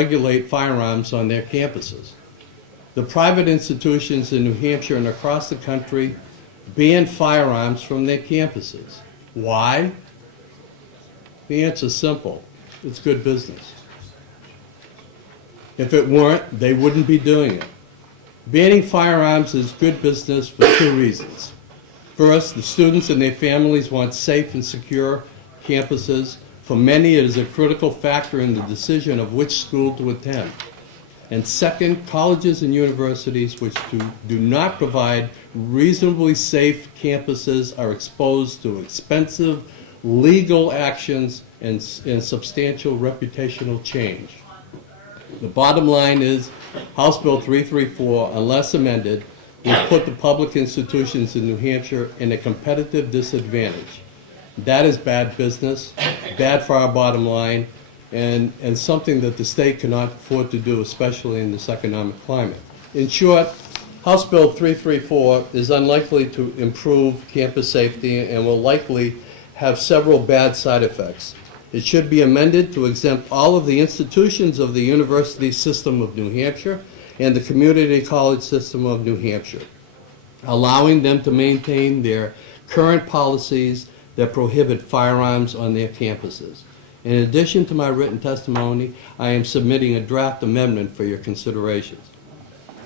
regulate firearms on their campuses. The private institutions in New Hampshire and across the country ban firearms from their campuses. Why? The answer is simple. It's good business. If it weren't, they wouldn't be doing it. Banning firearms is good business for two reasons. First, the students and their families want safe and secure campuses. For many, it is a critical factor in the decision of which school to attend. And second, colleges and universities which do not provide reasonably safe campuses are exposed to expensive legal actions and substantial reputational change. The bottom line is House Bill 334, unless amended, will put the public institutions in New Hampshire in a competitive disadvantage. That is bad business, bad for our bottom line, and something that the state cannot afford to do, especially in this economic climate. In short, House Bill 334 is unlikely to improve campus safety and will likely have several bad side effects. It should be amended to exempt all of the institutions of the university system of New Hampshire and the community college system of New Hampshire, allowing them to maintain their current policies that prohibit firearms on their campuses. In addition to my written testimony, I am submitting a draft amendment for your considerations.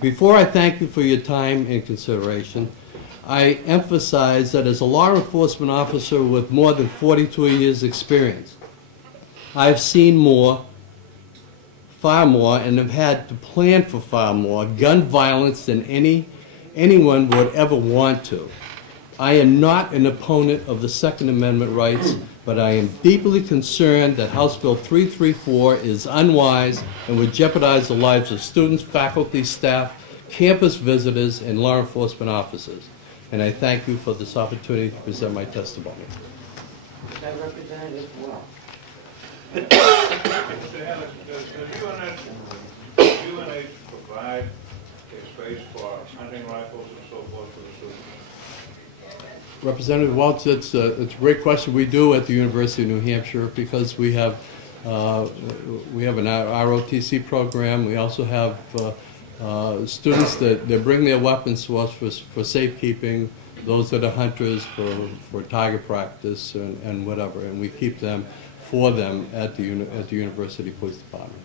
Before I thank you for your time and consideration, I emphasize that as a law enforcement officer with more than 42 years' experience, I've seen more, far more, and have had to plan for far more gun violence than anyone would ever want to. I am not an opponent of the Second Amendment rights, but I am deeply concerned that House Bill 334 is unwise and would jeopardize the lives of students, faculty, staff, campus visitors, and law enforcement officers. And I thank you for this opportunity to present my testimony. That Representative Well. Mr. Halias, does UNH provide a space for hunting rifles and so forth for the students? Representative Welch, it's a great question. We do at the University of New Hampshire because we have an ROTC program. We also have students that bring their weapons to us for safekeeping, those that are hunters for target practice and whatever, and we keep them for them at the University Police Department.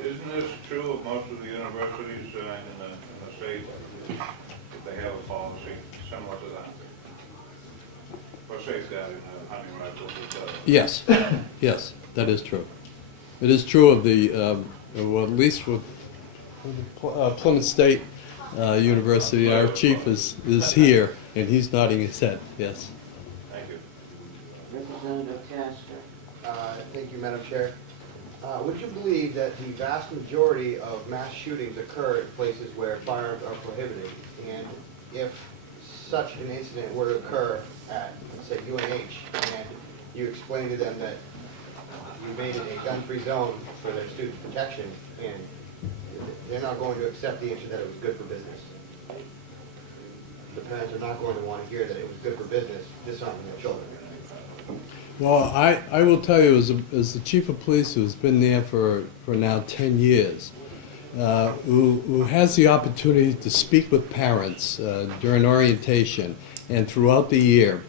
Isn't this true of most of the universities in the state? They have a policy similar to that for safeguarding hunting rifles. Yes, yes, that is true. It is true of the, well, at least with Plymouth State University. Our chief is here, and he's nodding his head. Yes. Thank you. Representative Castor. Thank you, Madam Chair. Would you believe that the vast majority of mass shootings occur in places where firearms are prohibited? And if such an incident were to occur at, let's say, UNH, and you explain to them that you made it a gun-free zone for their student protection, and they're not going to accept the answer that it was good for business. The parents are not going to want to hear that it was good for business, disarming their children. Well, I will tell you, as the chief of police who's been there for now 10 years, who has the opportunity to speak with parents during orientation and throughout the year,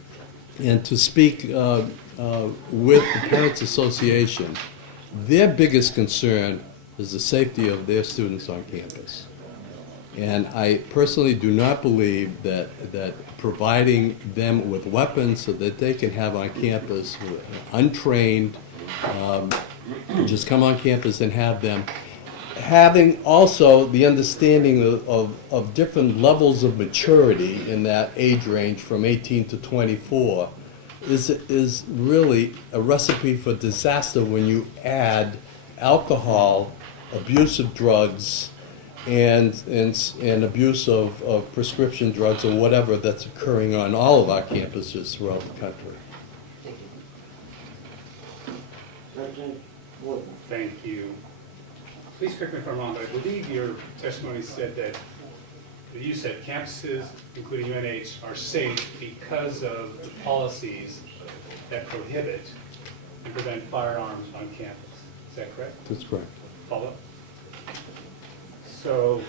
and to speak with the Parents Association, their biggest concern is the safety of their students on campus. And I personally do not believe that providing them with weapons so that they can have on campus untrained, just come on campus and have them, having also the understanding of different levels of maturity in that age range from 18 to 24 is really a recipe for disaster when you add alcohol, abuse of drugs, and abuse of prescription drugs or whatever that's occurring on all of our campuses throughout the country. Thank you. Representative Woodman. Thank you. Please correct me if I'm wrong, but I believe your testimony said that you said campuses, including UNH, are safe because of the policies that prohibit and prevent firearms on campus. Is that correct? That's correct. Follow? So,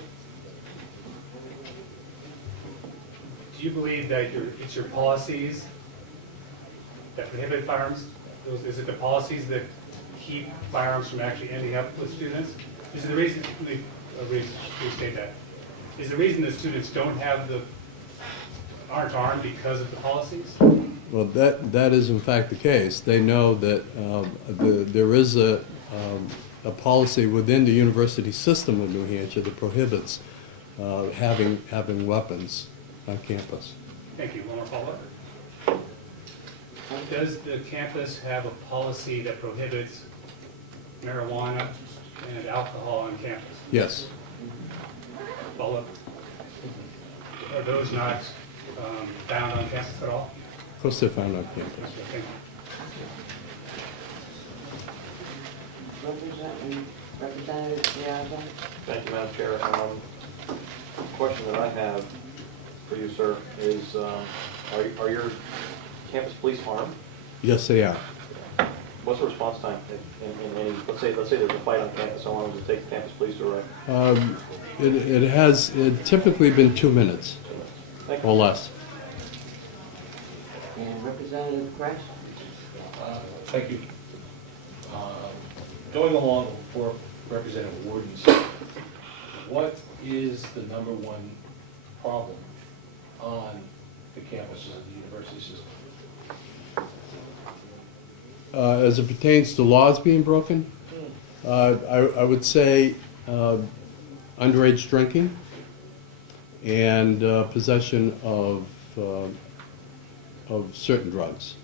do you believe that it's your policies that prohibit firearms? Is it the policies that keep firearms from actually ending up with students? Is it the reason, let me restate that. Is the reason that students aren't armed because of the policies? Well, that is in fact the case. They know that there is a policy within the university system of New Hampshire that prohibits having weapons on campus. Thank you. One more follow-up. Does the campus have a policy that prohibits marijuana and alcohol on campus? Yes. Follow-up. Are those not found on campus at all? Of course they're found on campus. Thank you. Representative Piazza? Thank you, Madam Chair. The question that I have for you, sir, is are your campus police armed? Yes, they are. What's the response time in any, let's say there's a fight on campus, how long does it take the campus police to arrive? It has typically been 2 minutes Thank you. or less. And Representative Kresh? Thank you. Going along for Representative Warden's, what is the #1 problem on the campuses of the university system? As it pertains to laws being broken, I would say underage drinking and possession of certain drugs.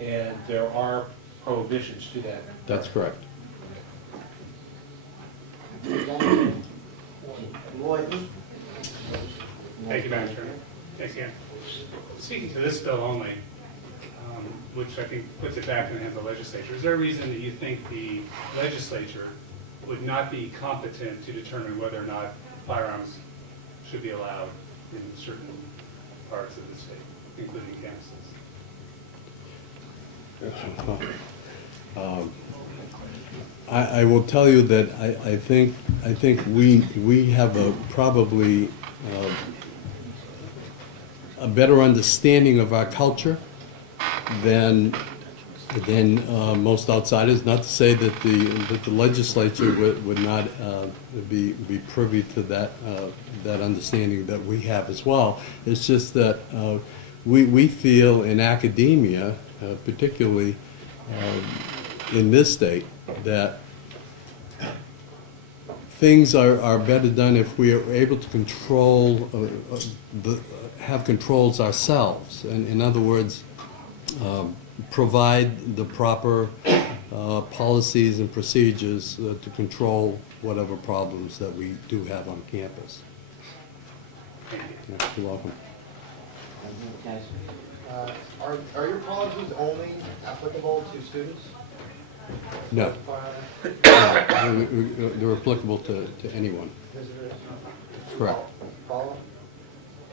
And there are prohibitions to that. That's correct. Representative Warden? Thank you, Madam Chairman. Thanks again. Speaking to this bill only, which I think puts it back in the hands of the legislature, is there a reason that you think the legislature would not be competent to determine whether or not firearms should be allowed in certain parts of the state, including campuses? I will tell you that I think we have probably a better understanding of our culture than most outsiders. Not to say that the legislature would not be privy to that understanding that we have as well. It's just that we feel in academia, particularly in this state, that things are better done if we are able to control, have controls ourselves. And in other words, provide the proper policies and procedures to control whatever problems that we do have on campus. Yeah, you're welcome. Are your policies only applicable to students? No. They're applicable to anyone. Visitors? Correct. Paula?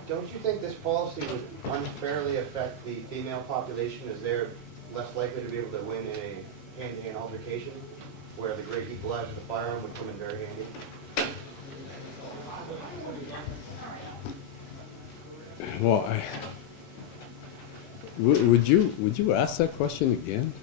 Don't you think this policy would unfairly affect the female population, as they're less likely to be able to win in a hand-to-hand altercation, where the great equalizer of the firearm would come in very handy? Well, would you ask that question again?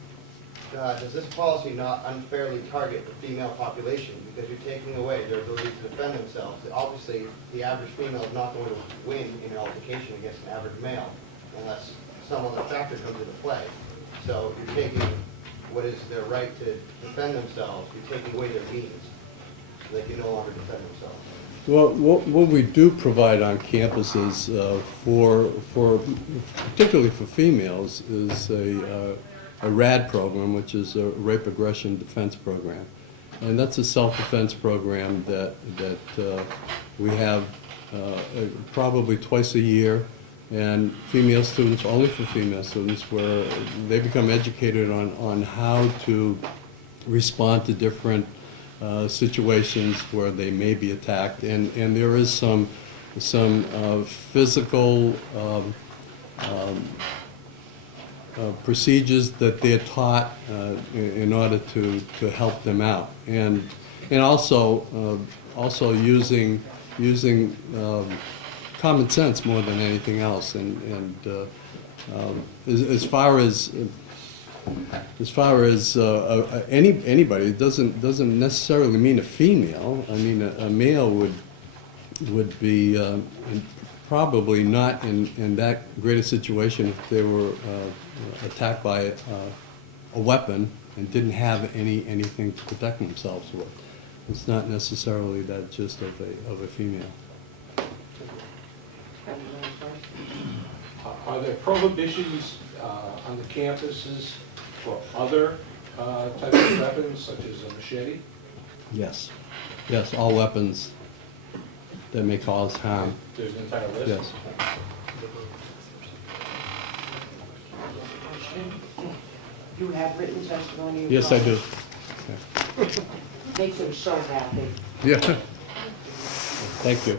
Does this policy not unfairly target the female population, because you're taking away their ability to defend themselves? Obviously, the average female is not going to win in an altercation against an average male unless some other factor comes into play. So you're taking what is their right to defend themselves, you're taking away their means, so they can no longer defend themselves. Well, what we do provide on campuses particularly for females, is a RAD program, which is a Rape Aggression Defense Program. And that's a self-defense program that we have probably twice a year, and female students, only for female students, where they become educated on how to respond to different situations where they may be attacked, and there is some physical procedures that they're taught in order to help them out, and also using common sense more than anything else. And as far as anybody, it doesn't necessarily mean a female. I mean, a male would be probably not in that great a situation if they were attacked by a weapon and didn't have anything to protect themselves with. It's not necessarily that just of a female. Are there prohibitions on the campuses for other types of weapons, such as a machete? Yes. Yes, all weapons that may cause harm. There's an entire list? Yes. You have written testimony? Yes, I do. Makes them so happy. Yeah. Thank you.